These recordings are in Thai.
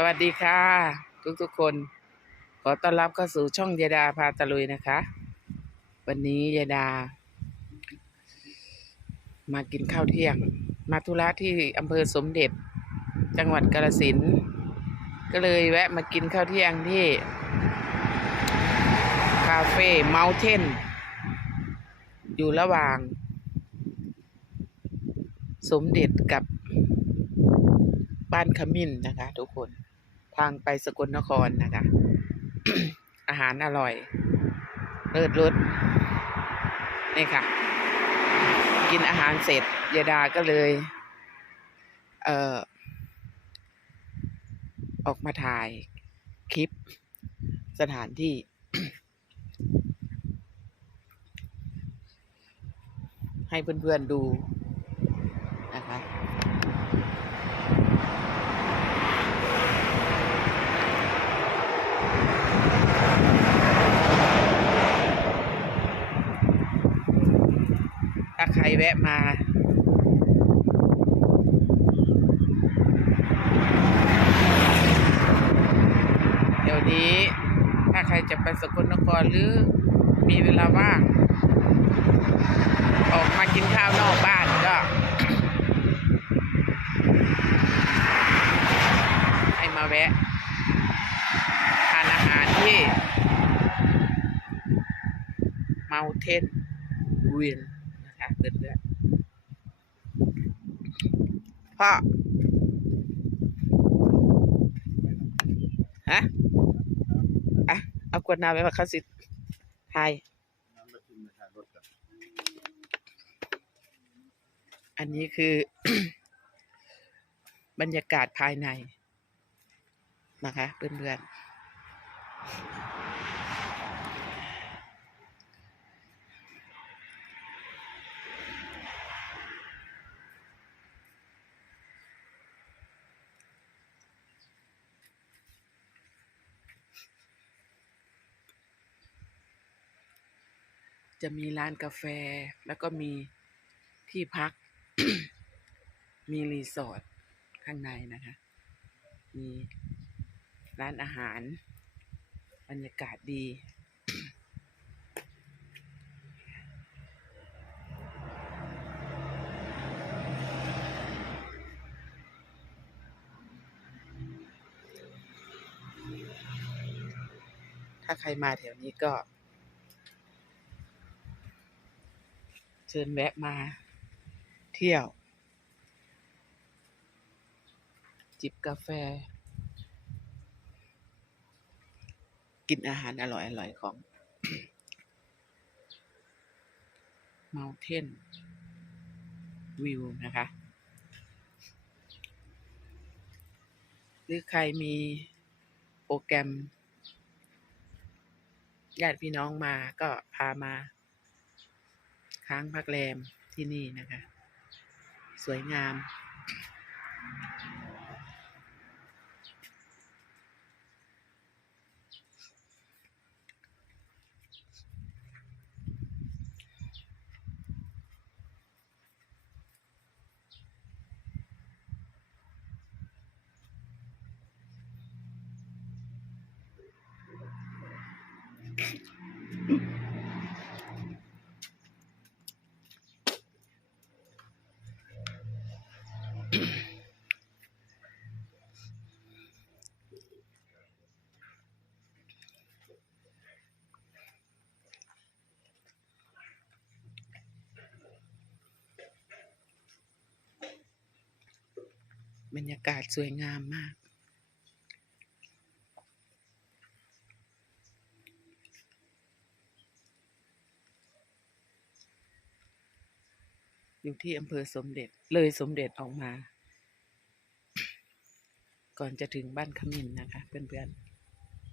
สวัสดีค่ะ ทุกทุกๆคน ขอต้อนรับเข้าสู่ช่องยายดาพาตะลุยนะคะ วันนี้ยายดา มากินข้าวเที่ยง มาธุระที่อำเภอสมเด็จ จังหวัดกาฬสินธุ์ก็เลยแวะมากินข้าวเที่ยงที่ คาเฟ่เมลเทนอยู่ระหว่าง สมเด็จกับบ้านขมิ้นนะคะทุกคน ทางไปสกลนครนะคะ อาหารอร่อย เลิศรสนี่ค่ะ กินอาหารเสร็จยายดาก็เลย เอ่อ ออกมาถ่ายคลิปสถานที่ ให้เพื่อนๆดูนะคะ ถ้าใคร แวะมาเดี๋ยวนี้ถ้าใครจะไปสกลนครหรือมีเวลาว่าง ออกมากินข้าวนอกบ้านก็ ให้มาแวะทานอาหารที่ Mountain View น เพื่อนๆพ่อฮะอะเอากวดน้ำไปว่าเขาสิไทยอันนี้คือ บรรยากาศภายในนะคะเพื่อนๆ จะมีร้านกาแฟ แล้วก็มีที่พัก มีรีสอร์ทข้างในนะคะ มีร้านอาหาร บรรยากาศดี ถ้าใครมาแถวนี้ก็ เชิญแวะมาเที่ยว จิบกาแฟ กินอาหารอร่อยๆของ Mountain View นะคะ หรือใครมีโปรแกรมญาติพี่น้องมาก็พามา ค้างพักแรมที่นี่นะคะ สวยงามบร รยากาศสวยงามมาก อยู่ที่อำเภอสมเด็จเลยสมเด็จออกมา ก่อนจะถึงบ้านขมินนะคะ เพื่อน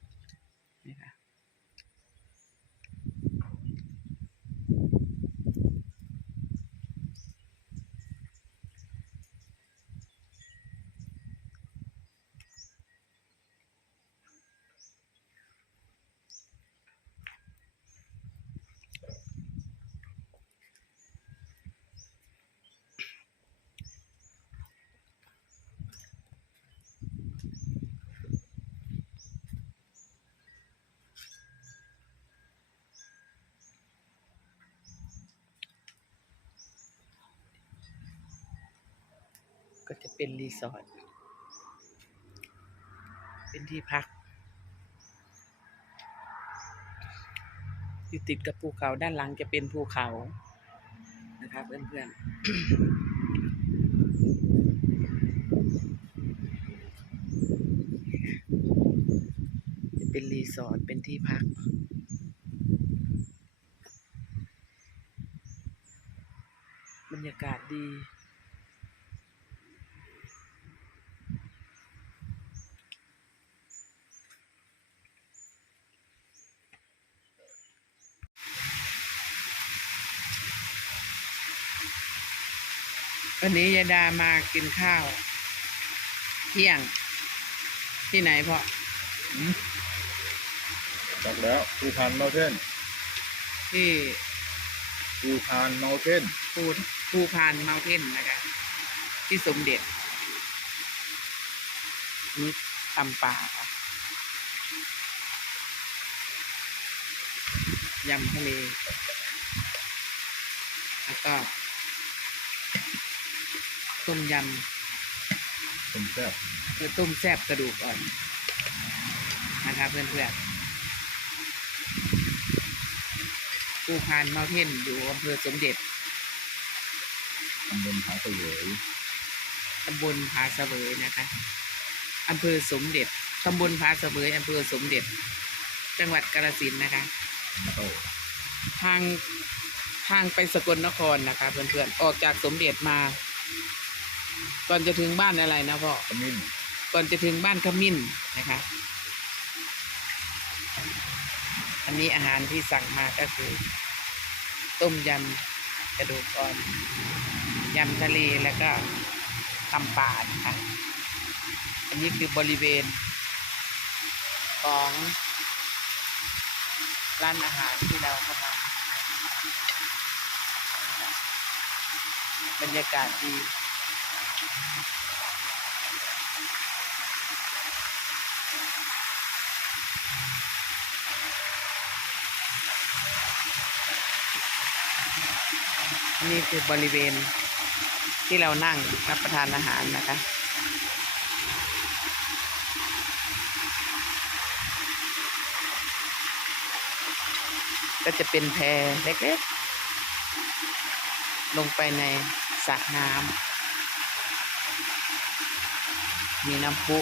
ๆนะคะ จะเป็นรีสอร์ท เป็นที่พัก อยู่ติดกับภูเขาด้านหลังจะเป็นภูเขานะคะเพื่อนๆ จะเป็นรีสอร์ท เป็นที่พักบรรยากาศดี วันนี้ยายดามากินข้าว เที่ยง ที่ไหนพ่อบอกแล้วภูพานเมลเทนที่ภูพานเมลเทนภูภูพานเมาเทนนะคะที่สมเด็จนี่ตำป่าค่ะยำทะเลแล้วก็ ต้มยผมแซ่บำคือต้มแซบกระดูกอ่อนนะคะเพื่อนๆภูพานเมาเทนอยู่อำเภอสมเด็จตำบลผาเสวยตำบลผาเสวยนะคะอำเภอสมเด็จตำบลผาเสวยอำเภอสมเด็จ จังหวัดกาฬสินธุ์นะคะโต้ทางทางไปสกลนครนะคะเพื่อนๆออกจากสมเด็จมา ก่อนจะถึงบ้านอะไรนะพ่อขมิ้นก่อนจะถึงบ้านขมิ้นนะคะ อันนี้อาหารที่สั่งมาก็คือ ต้มยำกระดูกอ่อนยำทะเลแล้วก็ตำป่านะคะ อันนี้คือบริเวณ ของร้านอาหารที่เราเข้ามาบรรยากาศดี นี่คือบริเวณที่เรานั่งรับประทานอาหารนะคะ ก็จะเป็นแพเล็กๆ ลงไปในสระน้ำ มีน้ำพุ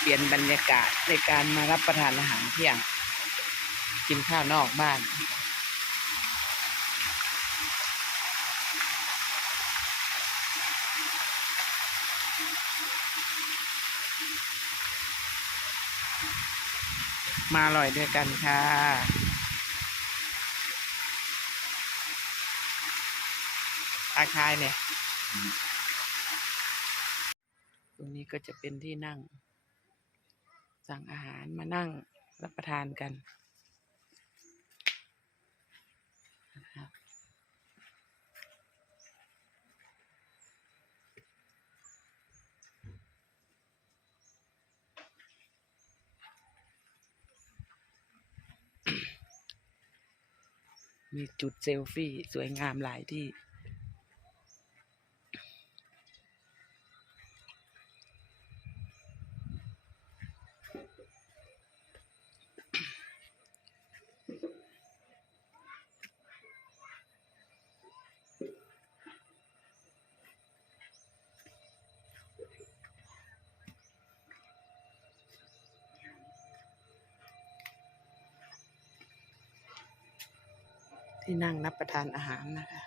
เปลี่ยนบรรยากาศในการมารับประทานอาหารเที่ยง กินข้าวนอกบ้าน มาอร่อยด้วยกันค่ะอาคายเนี่ย ตรงนี้ก็จะเป็นที่นั่ง สั่งอาหารมานั่งรับประทานกันนะครับ มีจุดเซลฟี่สวยงามหลายที่ ที่นั่งรับประทานอาหารนะคะ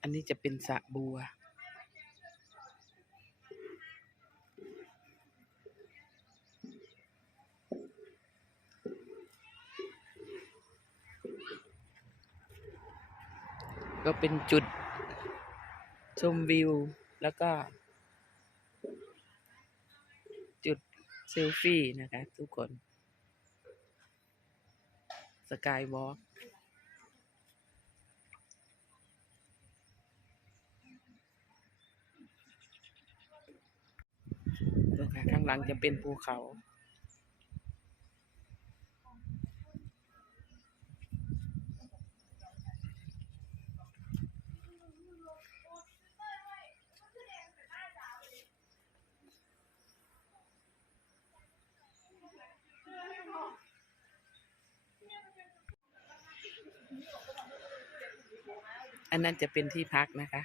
อันนี้จะเป็นสระบัว เป็นจุดชมวิว แล้วก็ จุดเซลฟี่นะคะ ทุกคน สกายวอล์กนะคะข้างหลังจะเป็นภูเขา อันนั้นจะเป็นที่พักนะคะ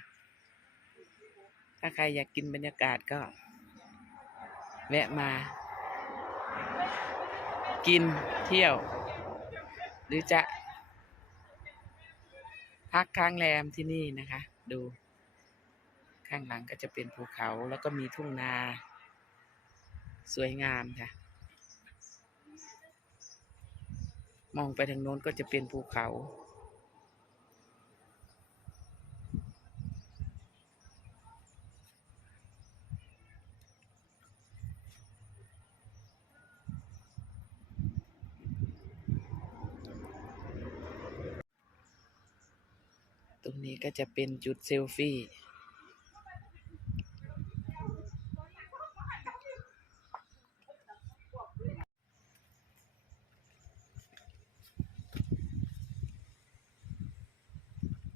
ถ้าใครอยากกินบรรยากาศก็ แวะมา กินเที่ยว หรือจะ พักค้างแรมที่นี่นะคะ ดู ข้างหลังก็จะเป็นภูเขาแล้วก็มีทุ่งนา สวยงามค่ะ มองไปทางโน้นก็จะเป็นภูเขา รงนี้ก็จะเป็นจุดเซลฟี่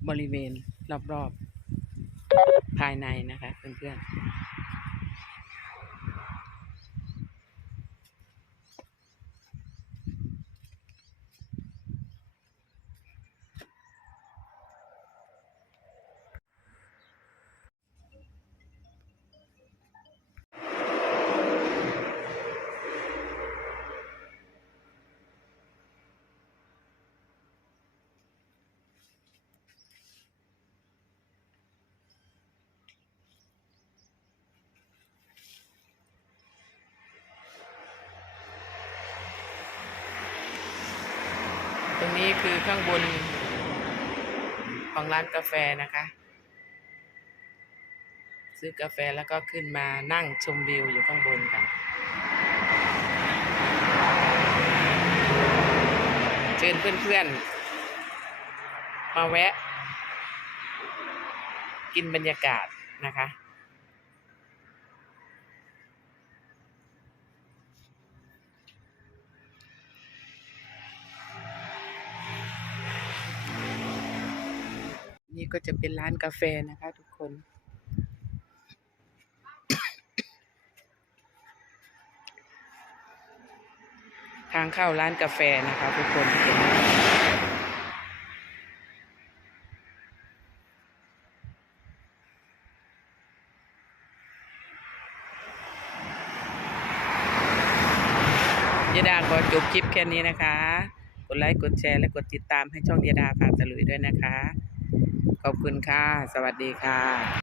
บริเวณรอบๆ ภายในนะคะเพื่อนๆ นี้คือข้างบนของร้านกาแฟนะคะ ซื้อกาแฟแล้วก็ขึ้นมานั่งชมวิวอยู่ข้างบนค่ะ เชิญเพื่อนๆ มาแวะ กินบรรยากาศนะคะ นี่ก็จะเป็นร้านกาแฟนะคะทุกคน ทางเข้าร้านกาแฟนะคะทุกคนเห็นยดาขอจบคลิปแค่นี้นะคะ กดไลค์ กดแชร์ และกดติดตามให้ช่องยดาพาตะลุยด้วยนะคะ ขอบคุณค่ะ สวัสดีค่ะ